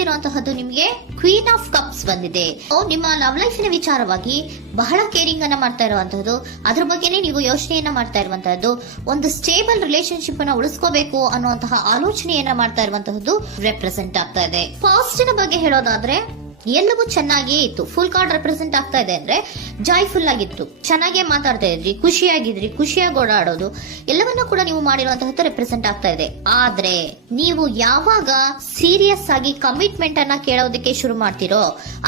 ಬಂದಿರುವಂತಹದ್ದು ನಿಮ್ಗೆ queen of cups ಬಂದಿದೆ. ನಿಮ್ಮ ಲವ್ ಲೈಫಿನ ವಿಚಾರವಾಗಿ ಬಹಳ ಕೇರಿಂಗ್ ಅನ್ನ ಮಾಡ್ತಾ ಇರುವಂತಹದ್ದು, ಅದ್ರ ಬಗ್ಗೆನೇ ನೀವು ಯೋಚನೆಯನ್ನ ಮಾಡ್ತಾ ಇರುವಂತಹದ್ದು, ಒಂದು ಸ್ಟೇಬಲ್ ರಿಲೇಶನ್ಶಿಪ್ ಅನ್ನ ಉಳಿಸ್ಕೋಬೇಕು ಅನ್ನುವಂತಹ ಆಲೋಚನೆಯನ್ನ ಮಾಡ್ತಾ ಇರುವಂತಹದ್ದು ರೆಪ್ರೆಸೆಂಟ್ ಆಗ್ತಾ ಇದೆ. ಪಾಸಿಟಿವ್ ಬಗ್ಗೆ ಹೇಳೋದಾದ್ರೆ ಎಲ್ಲವೂ ಚೆನ್ನಾಗಿಯೇ ಇತ್ತು. ಫುಲ್ ಕಾರ್ಡ್ ರೆಪ್ರೆಸೆಂಟ್ ಆಗ್ತಾ ಇದೆ ಅಂದ್ರೆ ಜಾಯ್ಫುಲ್ ಆಗಿತ್ತು, ಚೆನ್ನಾಗೇ ಮಾತಾಡ್ತಾ ಇದ್ರಿ, ಖುಷಿಯಾಗಿದ್ರಿ, ಖುಷಿಯಾಗಿ ಓಡಾಡೋದು ಎಲ್ಲವನ್ನೂ ಕೂಡ ನೀವು ಮಾಡಿರುವಂತಹದ್ದು ರೆಪ್ರೆಸೆಂಟ್ ಆಗ್ತಾ ಇದೆ. ಆದ್ರೆ ನೀವು ಯಾವಾಗ ಸೀರಿಯಸ್ ಆಗಿ ಕಮಿಟ್ಮೆಂಟ್ ಅನ್ನ ಕೇಳೋದಕ್ಕೆ ಶುರು ಮಾಡ್ತಿರೋ,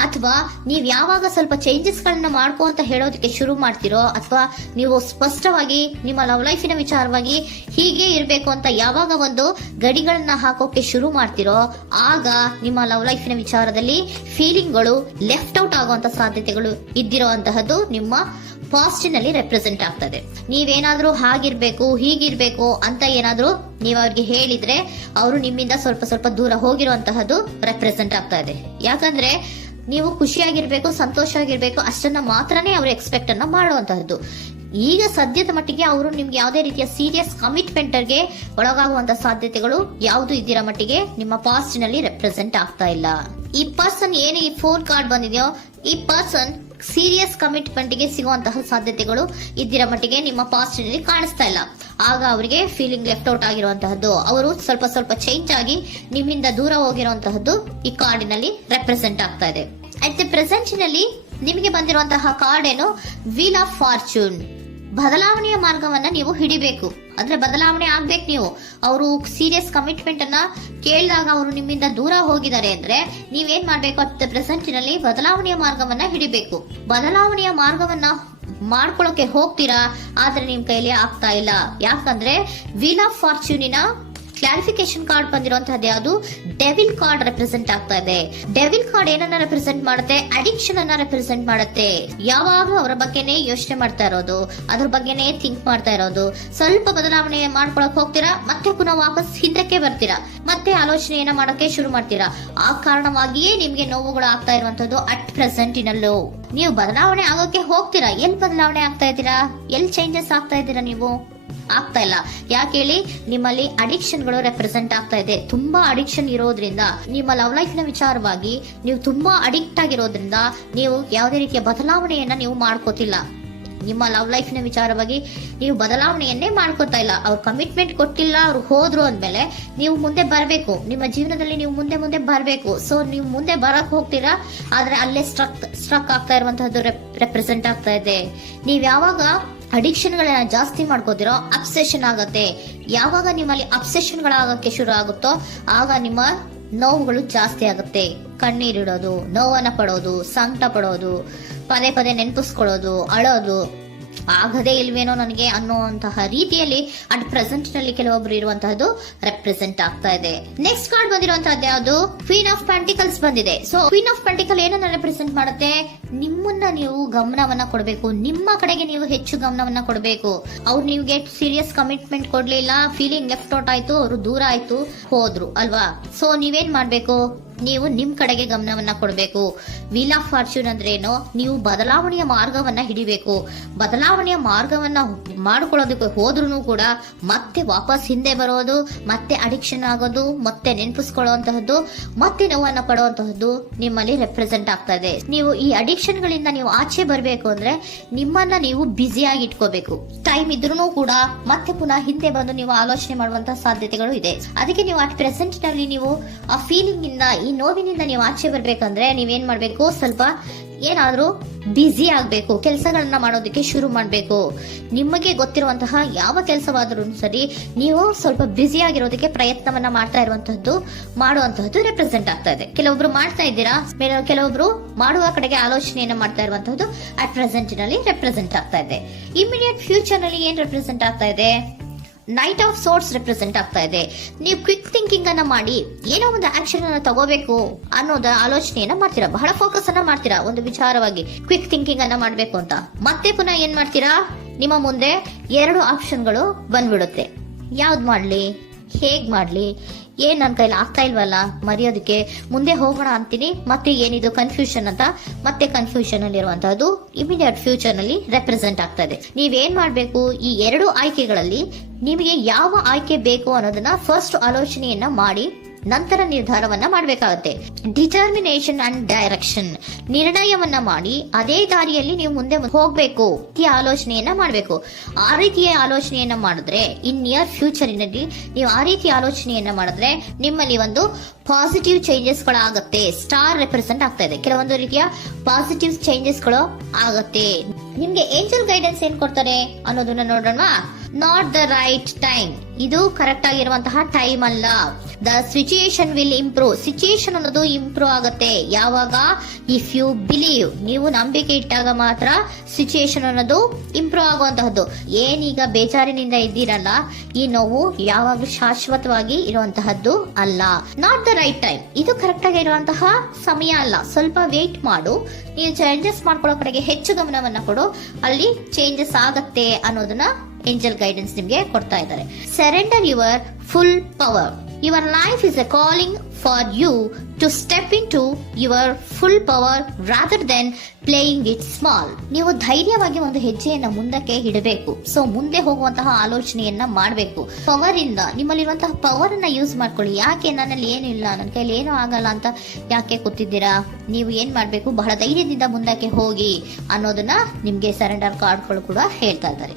ಅಥವಾ ನೀವ್ ಯಾವಾಗ ಸ್ವಲ್ಪ ಚೇಂಜಸ್ ಗಳನ್ನ ಮಾಡ್ಕೋ ಅಂತ ಹೇಳೋದಕ್ಕೆ ಶುರು ಮಾಡ್ತಿರೋ, ಅಥವಾ ನೀವು ಸ್ಪಷ್ಟವಾಗಿ ನಿಮ್ಮ ಲವ್ ಲೈಫಿನ ವಿಚಾರವಾಗಿ ಹೀಗೆ ಇರಬೇಕು ಅಂತ ಯಾವಾಗ ಒಂದು ಗಡಿಗಳನ್ನ ಹಾಕೋಕೆ ಶುರು ಮಾಡ್ತಿರೋ, ಆಗ ನಿಮ್ಮ ಲವ್ ಲೈಫಿನ ವಿಚಾರದಲ್ಲಿ ಫೀಲಿಂಗ್ಗಳು ಲೆಫ್ಟ್ ಔಟ್ ಆಗುವಂತ ಸಾಧ್ಯತೆಗಳು ಇದ್ದಿರುವಂತಹದ್ದು ನಿಮ್ಮ ಪಾಸ್ಟಿನಲ್ಲಿ ರೆಪ್ರೆಸೆಂಟ್ ಆಗ್ತದೆ. ನೀವೇನಾದ್ರೂ ಹಾಗಿರ್ಬೇಕು ಹೀಗಿರ್ಬೇಕು ಅಂತ ಏನಾದ್ರೂ ನೀವು ಅವ್ರಿಗೆ ಹೇಳಿದ್ರೆ ಅವರು ನಿಮ್ಮಿಂದ ಸ್ವಲ್ಪ ಸ್ವಲ್ಪ ದೂರ ಹೋಗಿರುವಂತಹದ್ದು ರೆಪ್ರೆಸೆಂಟ್ ಆಗ್ತಾ ಇದೆ. ಯಾಕಂದ್ರೆ ನೀವು ಖುಷಿಯಾಗಿರ್ಬೇಕು, ಸಂತೋಷ ಆಗಿರ್ಬೇಕು ಅಷ್ಟನ್ನ ಮಾತ್ರನೇ ಅವರು ಎಕ್ಸ್ಪೆಕ್ಟ್ ಅನ್ನ ಮಾಡುವಂತಹದ್ದು. ಈಗ ಸದ್ಯದ ಮಟ್ಟಿಗೆ ಅವರು ನಿಮ್ಗೆ ಯಾವುದೇ ರೀತಿಯ ಸೀರಿಯಸ್ ಕಮಿಟ್ಮೆಂಟ್ ಗೆ ಒಳಗಾಗುವಂತ ಸಾಧ್ಯತೆಗಳು ಯಾವುದು ಇದ್ದಿರೋ ಮಟ್ಟಿಗೆ ನಿಮ್ಮ ಪಾಸ್ಟ್ ನಲ್ಲಿ ರೆಪ್ರೆಸೆಂಟ್ ಆಗ್ತಾ ಇಲ್ಲ. ಈ ಪರ್ಸನ್ ಏನು ಈ 4 ಕಾರ್ಡ್ ಬಂದಿದೆಯೋ, ಈ ಪರ್ಸನ್ ಸೀರಿಯಸ್ ಕಮಿಟ್ಮೆಂಟ್ ಗೆ ಸಿಗುವಂತಹ ಸಾಧ್ಯತೆಗಳು ಇದ್ದಿರೋ ಮಟ್ಟಿಗೆ ನಿಮ್ಮ ಪಾಸ್ಟ್ ನಲ್ಲಿ ಕಾಣಿಸ್ತಾ ಇಲ್ಲ. ಆಗ ಅವರಿಗೆ ಫೀಲಿಂಗ್ ಲೆಫ್ಟ್ ಔಟ್ ಆಗಿರುವಂತಹದ್ದು, ಅವರು ಸ್ವಲ್ಪ ಸ್ವಲ್ಪ ಚೇಂಜ್ ಆಗಿ ನಿಮ್ಮಿಂದ ದೂರ ಹೋಗಿರುವಂತಹದ್ದು ಈ ಕಾರ್ಡಿನಲ್ಲಿ ರೆಪ್ರೆಸೆಂಟ್ ಆಗ್ತಾ ಇದೆ. ಅಟ್ ದಿ ಪ್ರೆಸೆಂಟ್ ನಲ್ಲಿ ನಿಮಗೆ ಬಂದಿರುವಂತಹ ಕಾರ್ಡ್ ಏನು, ವೀಲ್ ಆಫ್ ಫಾರ್ಚೂನ್. ಬದಲಾವಣೆಯ ಮಾರ್ಗವನ್ನ ನೀವು ಹಿಡಿಬೇಕು, ಅಂದ್ರೆ ಬದಲಾವಣೆ ಆಗ್ಬೇಕು. ನೀವು ಅವರು ಸೀರಿಯಸ್ ಕಮಿಟ್ಮೆಂಟ್ ಅನ್ನ ಕೇಳಿದಾಗ ಅವರು ನಿಮ್ಮಿಂದ ದೂರ ಹೋಗಿದ್ದಾರೆ ಅಂದ್ರೆ ನೀವೇನ್ ಮಾಡ್ಬೇಕು, ಅಟ್ ಪ್ರೆಸೆಂಟ್ ನಲ್ಲಿ ಬದಲಾವಣೆಯ ಮಾರ್ಗವನ್ನ ಹಿಡಿಬೇಕು. ಬದಲಾವಣೆಯ ಮಾರ್ಗವನ್ನ ಮಾಡ್ಕೊಳ್ಳೋಕೆ ಹೋಗ್ತೀರಾ, ಆದ್ರೆ ನಿಮ್ ಕೈಲಿ ಆಗ್ತಾ ಇಲ್ಲ. ಯಾಕಂದ್ರೆ ವೀಲ್ ಆಫ್ ಫಾರ್ಚೂನಿನ ಕ್ಲಾರಿಫಿಕೇಶನ್ ಕಾರ್ಡ್ ಬಂದಿರುವಂತಹದ್ದು ಯಾವುದು, ಡೆವಿಲ್ ಕಾರ್ಡ್ ರೆಪ್ರೆಸೆಂಟ್ ಆಗ್ತಾ ಇದೆ. ಡೆವಿಲ್ ಕಾರ್ಡ್ ಏನನ್ನ ರೆಪ್ರೆಸೆಂಟ್ ಮಾಡುತ್ತೆ, ಅಡಿಕ್ಷನ್ ಅನ್ನ ರೆಪ್ರೆಸೆಂಟ್ ಮಾಡುತ್ತೆ. ಯಾವಾಗ್ಲೂ ಅವರ ಬಗ್ಗೆನೇ ಯೋಚನೆ ಮಾಡ್ತಾ ಇರೋದು, ಅದ್ರ ಬಗ್ಗೆನೇ ಥಿಂಕ್ ಮಾಡ್ತಾ ಇರೋದು. ಸ್ವಲ್ಪ ಬದಲಾವಣೆ ಮಾಡ್ಕೊಳಕ್ ಹೋಗ್ತೀರಾ, ಮತ್ತೆ ಪುನಃ ವಾಪಸ್ ಹಿಂದಕ್ಕೆ ಬರ್ತೀರಾ, ಮತ್ತೆ ಆಲೋಚನೆಯನ್ನ ಮಾಡೋಕೆ ಶುರು ಮಾಡ್ತೀರಾ. ಆ ಕಾರಣವಾಗಿಯೇ ನಿಮ್ಗೆ ನೋವುಗಳು ಆಗ್ತಾ ಇರುವಂತದ್ದು ಅಟ್ ಪ್ರೆಸೆಂಟ್ ಇನಲ್ಲೂ. ನೀವು ಬದಲಾವಣೆ ಆಗೋಕೆ ಹೋಗ್ತೀರಾ, ಎಲ್ಲಿ ಬದಲಾವಣೆ ಆಗ್ತಾ ಇದ್ದೀರಾ, ಎಲ್ಲಿ ಚೇಂಜಸ್ ಆಗ್ತಾ ಇದ್ದೀರಾ, ನೀವು ಆಗ್ತಾ ಇಲ್ಲ. ಯಾಕೆ ಹೇಳಿ, ನಿಮ್ಮಲ್ಲಿ ಅಡಿಕ್ಷನ್ ಗಳು ರೆಪ್ರೆಸೆಂಟ್ ಆಗ್ತಾ ಇದೆ. ತುಂಬಾ ಅಡಿಕ್ಷನ್ ಇರೋದ್ರಿಂದ, ನಿಮ್ಮ ಲವ್ ಲೈಫ್ ನ ವಿಚಾರವಾಗಿ ನೀವು ತುಂಬಾ ಅಡಿಕ್ಟ್ ಆಗಿರೋದ್ರಿಂದ ನೀವು ಯಾವುದೇ ರೀತಿಯ ಬದಲಾವಣೆಯನ್ನ ನೀವು ಮಾಡ್ಕೋತಿಲ್ಲ. ನಿಮ್ಮ ಲವ್ ಲೈಫ್ ನ ವಿಚಾರವಾಗಿ ನೀವು ಬದಲಾವಣೆಯನ್ನೇ ಮಾಡ್ಕೋತಾ ಇಲ್ಲ. ಅವ್ರು ಕಮಿಟ್ಮೆಂಟ್ ಕೊಟ್ಟಿಲ್ಲ, ಅವ್ರು ಹೋದ್ರು ಅಂದ್ಮೇಲೆ ನೀವು ಮುಂದೆ ಬರಬೇಕು, ನಿಮ್ಮ ಜೀವನದಲ್ಲಿ ನೀವು ಮುಂದೆ ಮುಂದೆ ಬರಬೇಕು. ಸೊ ನೀವು ಮುಂದೆ ಬರಕ್ ಹೋಗ್ತೀರಾ, ಆದ್ರೆ ಅಲ್ಲೇ ಸ್ಟ್ರಕ್ ಆಗ್ತಾ ಇರುವಂತಹದ್ದು ರೆಪ್ರೆಸೆಂಟ್ ಆಗ್ತಾ ಇದೆ. ನೀವ್ ಯಾವಾಗ ಅಡಿಕ್ಷನ್ ಗಳನ್ನ ಜಾಸ್ತಿ ಮಾಡ್ಕೋತಿರೋ ಅಬ್ಸೆಷನ್ ಆಗತ್ತೆ. ಯಾವಾಗ ನಿಮ್ಮಲ್ಲಿ ಅಬ್ಸೆಷನ್ ಗಳಾಗಕ್ಕೆ ಶುರು ಆಗುತ್ತೋ ಆಗ ನಿಮ್ಮ ನೋವುಗಳು ಜಾಸ್ತಿ ಆಗುತ್ತೆ. ಕಣ್ಣೀರಿಡೋದು, ನೋವನ್ನ ಪಡೋದು, ಸಂಕಟ ಪಡೋದು, ಪದೇ ಪದೇ ನೆನಪಿಸ್ಕೊಳ್ಳೋದು, ಅಳೋದು, ಆಗದೇ ಇಲ್ವೇನೋ ನನಗೆ ಅನ್ನುವಂತಹ ರೀತಿಯಲ್ಲಿ ಅಟ್ ಪ್ರೆಸೆಂಟ್ ನಲ್ಲಿ ಕೆಲವೊಬ್ರು ಇರುವಂತಹದ್ದು ರೆಪ್ರೆಸೆಂಟ್ ಆಗ್ತಾ ಇದೆ. ನೆಕ್ಸ್ಟ್ ಕಾರ್ಡ್ ಬಂದಿರುವಂತಹದ್ದು ಯಾವುದು, ಕ್ವೀನ್ ಆಫ್ ಪೆಂಟಿಕಲ್ಸ್ ಬಂದಿದೆ. ಸೊ ಕ್ವೀನ್ ಆಫ್ ಪೆಂಟಿಕಲ್ ಏನನ್ನ ರೆಪ್ರೆಸೆಂಟ್ ಮಾಡುತ್ತೆ, ನಿಮ್ಮನ್ನ ನೀವು ಗಮನವನ್ನ ಕೊಡಬೇಕು, ನಿಮ್ಮ ಕಡೆಗೆ ನೀವು ಹೆಚ್ಚು ಗಮನವನ್ನ ಕೊಡಬೇಕು. ಅವ್ರು ನಿಮ್ಗೆ ಸೀರಿಯಸ್ ಕಮಿಟ್ಮೆಂಟ್ ಕೊಡ್ಲಿಲ್ಲ, ಫೀಲಿಂಗ್ ಲೆಫ್ಟ್ ಔಟ್ ಆಯ್ತು, ಅವರು ದೂರ ಆಯ್ತು, ಹೋದ್ರು ಅಲ್ವಾ. ಸೊ ನೀವೇನ್ ಮಾಡ್ಬೇಕು, ನೀವು ನಿಮ್ ಕಡೆಗೆ ಗಮನವನ್ನ ಕೊಡಬೇಕು. ವೀಲ್ ಆಫ್ ಫಾರ್ಚೂನ್ ಅಂದ್ರೆ ಏನು, ನೀವು ಬದಲಾವಣೆಯ ಮಾರ್ಗವನ್ನ ಹಿಡಿಬೇಕು. ಬದಲಾವಣೆಯ ಮಾರ್ಗವನ್ನ ಮಾಡ್ಕೊಳ್ಳೋದಕ್ಕೆ ಹೋದ್ರೂ ಕೂಡ ಮತ್ತೆ ವಾಪಸ್ ಹಿಂದೆ ಬರೋದು, ಮತ್ತೆ ಅಡಿಕ್ಷನ್ ಆಗೋದು, ಮತ್ತೆ ನೆನಪಿಸ್ಕೊಳ್ಳುವಂತಹದ್ದು, ಮತ್ತೆ ನೋವನ್ನ ಪಡುವಂತಹದ್ದು ನಿಮ್ಮಲ್ಲಿ ರೆಪ್ರೆಸೆಂಟ್ ಆಗ್ತಾ ಇದೆ. ನೀವು ಈ ಅಡಿಕ್ಷನ್ ಗಳಿಂದ ನೀವು ಆಚೆ ಬರಬೇಕು ಅಂದ್ರೆ ನಿಮ್ಮನ್ನ ನೀವು ಬ್ಯುಸಿಯಾಗಿ ಇಟ್ಕೋಬೇಕು. ಟೈಮ್ ಇದ್ರೂ ಕೂಡ ಮತ್ತೆ ಪುನಃ ಹಿಂದೆ ಬಂದು ನೀವು ಆಲೋಚನೆ ಮಾಡುವಂತಹ ಸಾಧ್ಯತೆಗಳು ಇದೆ. ಅದಕ್ಕೆ ನೀವು ಅಟ್ ಪ್ರೆಸೆಂಟ್ ನಲ್ಲಿ ನೀವು ಆ ಫೀಲಿಂಗ್ ಇಂದ, ಈ ನೋವಿನಿಂದ ನೀವು ಆಚೆ ಬರ್ಬೇಕಂದ್ರೆ ನೀವೇನ್ ಮಾಡ್ಬೇಕು, ಸ್ವಲ್ಪ ಏನಾದ್ರೂ ಬ್ಯುಸಿ ಆಗ್ಬೇಕು, ಕೆಲಸಗಳನ್ನ ಮಾಡೋದಕ್ಕೆ ಶುರು ಮಾಡ್ಬೇಕು. ನಿಮಗೆ ಗೊತ್ತಿರುವಂತಹ ಯಾವ ಕೆಲಸವಾದ್ರೂ ಸರಿ, ನೀವು ಸ್ವಲ್ಪ ಬ್ಯುಸಿ ಆಗಿರೋದಕ್ಕೆ ಪ್ರಯತ್ನವನ್ನ ಮಾಡ್ತಾ ಇರುವಂತಹದ್ದು, ಮಾಡುವಂತಹದ್ದು ರೆಪ್ರೆಸೆಂಟ್ ಆಗ್ತಾ ಇದೆ. ಕೆಲವೊಬ್ರು ಮಾಡ್ತಾ ಇದ್ದೀರಾ, ಕೆಲವೊಬ್ರು ಮಾಡುವ ಕಡೆಗೆ ಆಲೋಚನೆಯನ್ನ ಮಾಡ್ತಾ ಇರುವಂತಹದ್ದು ಅಟ್ ಪ್ರೆಸೆಂಟ್ ನಲ್ಲಿ ರೆಪ್ರೆಸೆಂಟ್ ಆಗ್ತಾ ಇದೆ. ಇಮಿಡಿಯೇಟ್ ಫ್ಯೂಚರ್ ನಲ್ಲಿ ಏನ್ ರೆಪ್ರೆಸೆಂಟ್ ಆಗ್ತಾ ಇದೆ, ನೈಟ್ ಆಫ್ ಸೋರ್ಟ್ಸ್ ರೆಪ್ರೆಸೆಂಟ್ ಆಗ್ತಾ ಇದೆ. ನೀವು ಕ್ವಿಕ್ ಥಿಂಕಿಂಗ್ ಅನ್ನ ಮಾಡಿ ಏನೋ ಒಂದು ಆಕ್ಷನ್ ಅನ್ನ ತಗೋಬೇಕು ಅನ್ನೋದ ಆಲೋಚನೆಯನ್ನ ಮಾಡ್ತೀರಾ, ಬಹಳ ಫೋಕಸ್ ಅನ್ನ ಮಾಡ್ತೀರಾ ಒಂದು ವಿಚಾರವಾಗಿ, ಕ್ವಿಕ್ ಥಿಂಕಿಂಗ್ ಅನ್ನ ಮಾಡ್ಬೇಕು ಅಂತ. ಮತ್ತೆ ಪುನಃ ಏನ್ ಮಾಡ್ತೀರಾ, ನಿಮ್ಮ ಮುಂದೆ 2 ಆಪ್ಷನ್ಗಳು ಬಂದ್ಬಿಡುತ್ತೆ. ಯಾವ್ದು ಮಾಡ್ಲಿ, ಹೇಗ್ ಮಾಡ್ಲಿ, ಏನ್ ನನ್ನ ಕೈಲಿ ಆಗ್ತಾ ಇಲ್ವಲ್ಲ ಮರೆಯೋದಕ್ಕೆ, ಮುಂದೆ ಹೋಗೋಣ ಅಂತೀನಿ, ಮತ್ತೆ ಏನಿದು ಕನ್ಫ್ಯೂಷನ್ ಅಂತ ಮತ್ತೆ ಕನ್ಫ್ಯೂಷನ್ ಅಲ್ಲಿ ಇರುವಂತಹದ್ದು ಇಮಿಡಿಯೇಟ್ ಫ್ಯೂಚರ್ ನಲ್ಲಿ ರೆಪ್ರೆಸೆಂಟ್ ಆಗ್ತಾ ಇದೆ. ನೀವೇನ್ ಮಾಡ್ಬೇಕು, ಈ 2 ಆಯ್ಕೆಗಳಲ್ಲಿ ನಿಮಗೆ ಯಾವ ಆಯ್ಕೆ ಬೇಕು ಅನ್ನೋದನ್ನ ಫಸ್ಟ್ ಆಲೋಚನೆಯನ್ನ ಮಾಡಿ ನಂತರ ನಿರ್ಧಾರವನ್ನ ಮಾಡಬೇಕಾಗುತ್ತೆ. ಡಿಟರ್ಮಿನೇಷನ್ ಅಂಡ್ ಡೈರೆಕ್ಷನ್, ನಿರ್ಣಯವನ್ನ ಮಾಡಿ ಅದೇ ದಾರಿಯಲ್ಲಿ ನೀವು ಮುಂದೆ ಹೋಗ್ಬೇಕು. ಈ ಆಲೋಚನೆಯನ್ನ ಮಾಡಬೇಕು. ಆ ರೀತಿಯ ಆಲೋಚನೆಯನ್ನ ಮಾಡಿದ್ರೆ ಇನ್ ನಿಯರ್ ಫ್ಯೂಚರಿನಲ್ಲಿ ನೀವು ಆ ರೀತಿಯ ಆಲೋಚನೆಯನ್ನ ಮಾಡಿದ್ರೆ ನಿಮ್ಮಲ್ಲಿ ಒಂದು ಪಾಸಿಟಿವ್ ಚೇಂಜಸ್ ಗಳಾಗತ್ತೆ. ಸ್ಟಾರ್ ರೆಪ್ರೆಸೆಂಟ್ ಆಗ್ತಾ ಇದೆ, ಕೆಲವೊಂದು ರೀತಿಯ ಪಾಸಿಟಿವ್ ಚೇಂಜಸ್ ಗಳು ಆಗತ್ತೆ. ನಿಮ್ಗೆ ಏಂಜಲ್ ಗೈಡೆನ್ಸ್ ಏನ್ ಕೊಡ್ತಾರೆ ಅನ್ನೋದನ್ನ ನೋಡೋಣ. ನಾಟ್ ದ ರೈಟ್ ಟೈಮ್, ಇದು ಕರೆಕ್ಟ್ ಆಗಿರುವಂತಹ ಟೈಮ್ ಅಲ್ಲ. The situation will improve, situation ಅನ್ನೋದು ಇಂಪ್ರೂವ್ ಆಗುತ್ತೆ ಯಾವಾಗ, ಇಫ್ ಯು ಬಿಲೀವ್, ನೀವು ನಂಬಿಕೆ ಇಟ್ಟಾಗ ಮಾತ್ರ ಸಿಚುಯೇಷನ್ ಅನ್ನೋದು ಇಂಪ್ರೂವ್ ಆಗುವಂತಹದ್ದು. ಏನೀಗ ಬೇಜಾರಿನಿಂದ ಇದ್ದೀರಲ್ಲ, ಈ ನೋವು ಯಾವಾಗ್ಲೂ ಶಾಶ್ವತವಾಗಿ ಇರುವಂತಹದ್ದು ಅಲ್ಲ. ನಾಟ್ ದ ರೈಟ್ ಟೈಮ್, ಇದು ಕರೆಕ್ಟ್ ಆಗಿರುವಂತಹ ಸಮಯ ಅಲ್ಲ. ಸ್ವಲ್ಪ ವೇಟ್ ಮಾಡು, ನೀವು ಚೇಂಜಸ್ ಮಾಡ್ಕೊಳ್ಳೋ ಕಡೆಗೆ ಹೆಚ್ಚು ಗಮನವನ್ನ ಕೊಡು, ಅಲ್ಲಿ ಚೇಂಜಸ್ ಆಗತ್ತೆ ಅನ್ನೋದನ್ನ ಏಂಜಲ್ ಗೈಡೆನ್ಸ್ ನಿಮ್ಗೆ ಕೊಡ್ತಾ ಇದ್ದಾರೆ. Surrender your full power. Your life is a calling for you to step into your full power rather than playing it small. ನೀವು ಧೈರ್ಯವಾಗಿ ಒಂದು ಹೆಜ್ಜೆಯನ್ನ ಮುಂದಕ್ಕೆ ಇಡಬೇಕು. ಸೊ ಮುಂದೆ ಹೋಗುವಂತಹ ಆಲೋಚನೆಯನ್ನ ಮಾಡಬೇಕು. ಪವರ್ ಇಂದ, ನಿಮ್ಮಲ್ಲಿರುವಂತಹ ಪವರ್ ಅನ್ನ ಯೂಸ್ ಮಾಡ್ಕೊಳ್ಳಿ. ಯಾಕೆ ನನ್ನಲ್ಲಿ ಏನು ಇಲ್ಲ, ನನ್ನ ಕೈಲಿ ಏನೂ ಆಗಲ್ಲ ಅಂತ ಯಾಕೆ ಕೂತಿದ್ದೀರಾ? ನೀವು ಏನ್ ಮಾಡ್ಬೇಕು, ಬಹಳ ಧೈರ್ಯದಿಂದ ಮುಂದಕ್ಕೆ ಹೋಗಿ ಅನ್ನೋದನ್ನ ನಿಮ್ಗೆ ಸರೆಂಡರ್ ಕಾರ್ಡ್ಗಳು ಕೂಡ ಹೇಳ್ತಾ ಇದ್ದಾರೆ.